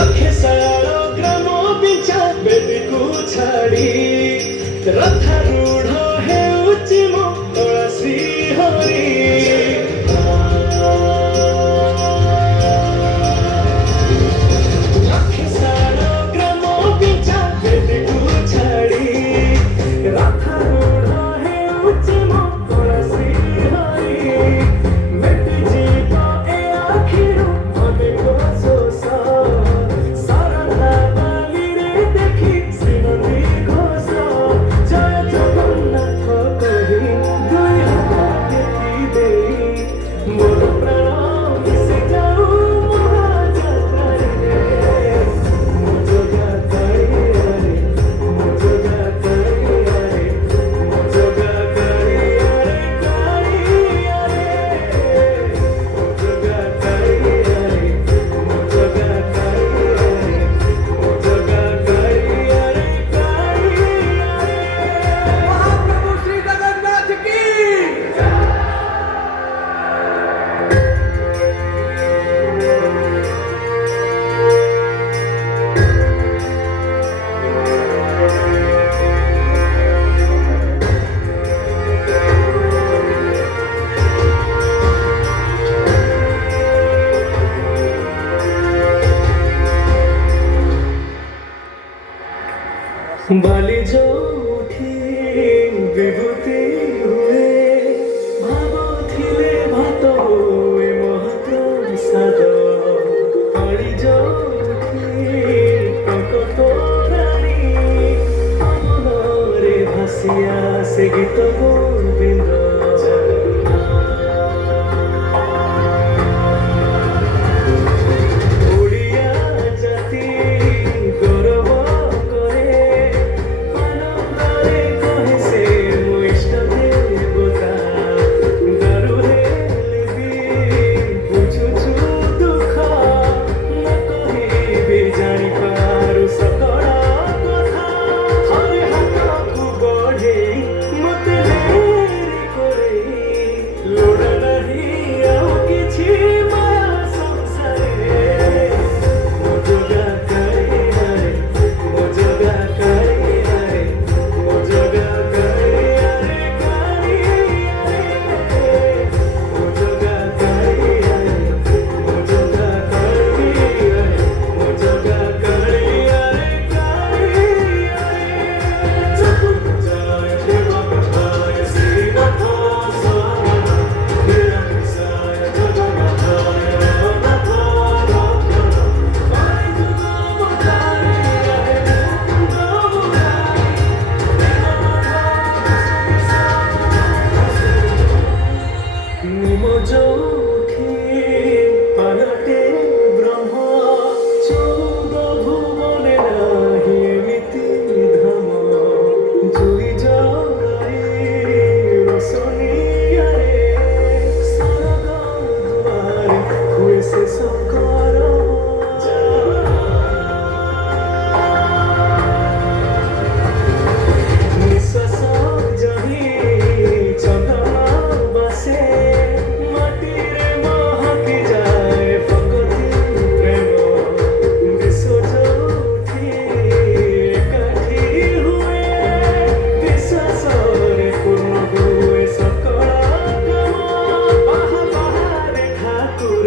लखे सारो ग्राम बिचा बेदीकू छाड़ी रथारूढ़ हेउची मो तोळा श्री हरि लखे सारो ग्राम बिचा बेदीकू छाड़ी रथारूढ़ हेउची मो तोळा श्री हरि मेटी जीव ए आखिरू अनेक सोस सारदा बालीरे देखी श्रीमती घोष जय जगन्नाथ कही दुई हाथ टेकी देई मोर प्राण मिशि जाऊ महाजात्रारे मो जोगा काळी मो जोगा काळी मो जोगा काळी काळी मो जोगा काळी मो जोगा काळी मो जोगा काळी महाप्रभु श्री जगन्नाथ की बाली जो उठी विभूति हुए भावथिले भात हुए महत विषाद काली जो उठी टंक तोरानी अमरे भासिया से गीत गोविंद ओडिया जाति गौरव करे आनंदरे कहे से मो इष्ट देवता दारु हेलेबी बुझुछु दुख न कहिबे जानी पारु सकल कथा थरे हाथकु बढेई मते देरी करेई लोड़ा नहीं आउ किछि माया संसारे मो जोगा काळी मो जोगा काळी मो जोगा काळी मो जोगा काळी मो जोगा काळी मो जोगा काळी चतुर्भुजाय देवव्रताय श्रीनाथ स्वाहा निरामिषाय जगन्नाथाय नाथ रक्षण काळी जुगमुखाय निमो जोखी पालटे ब्रह्म चौद भुवने नाही एमिति धाम जुई जगाई रोशनियारे सरग दुआरे हुए से शंकर निश्वास जही चंदन बसे माटीरे महकी जाए भगति प्रेम विश्व जोठी एकाठी हुए विश्वासरे पूर्ण हुए सकल काम बाहा बाहारे ठाकुर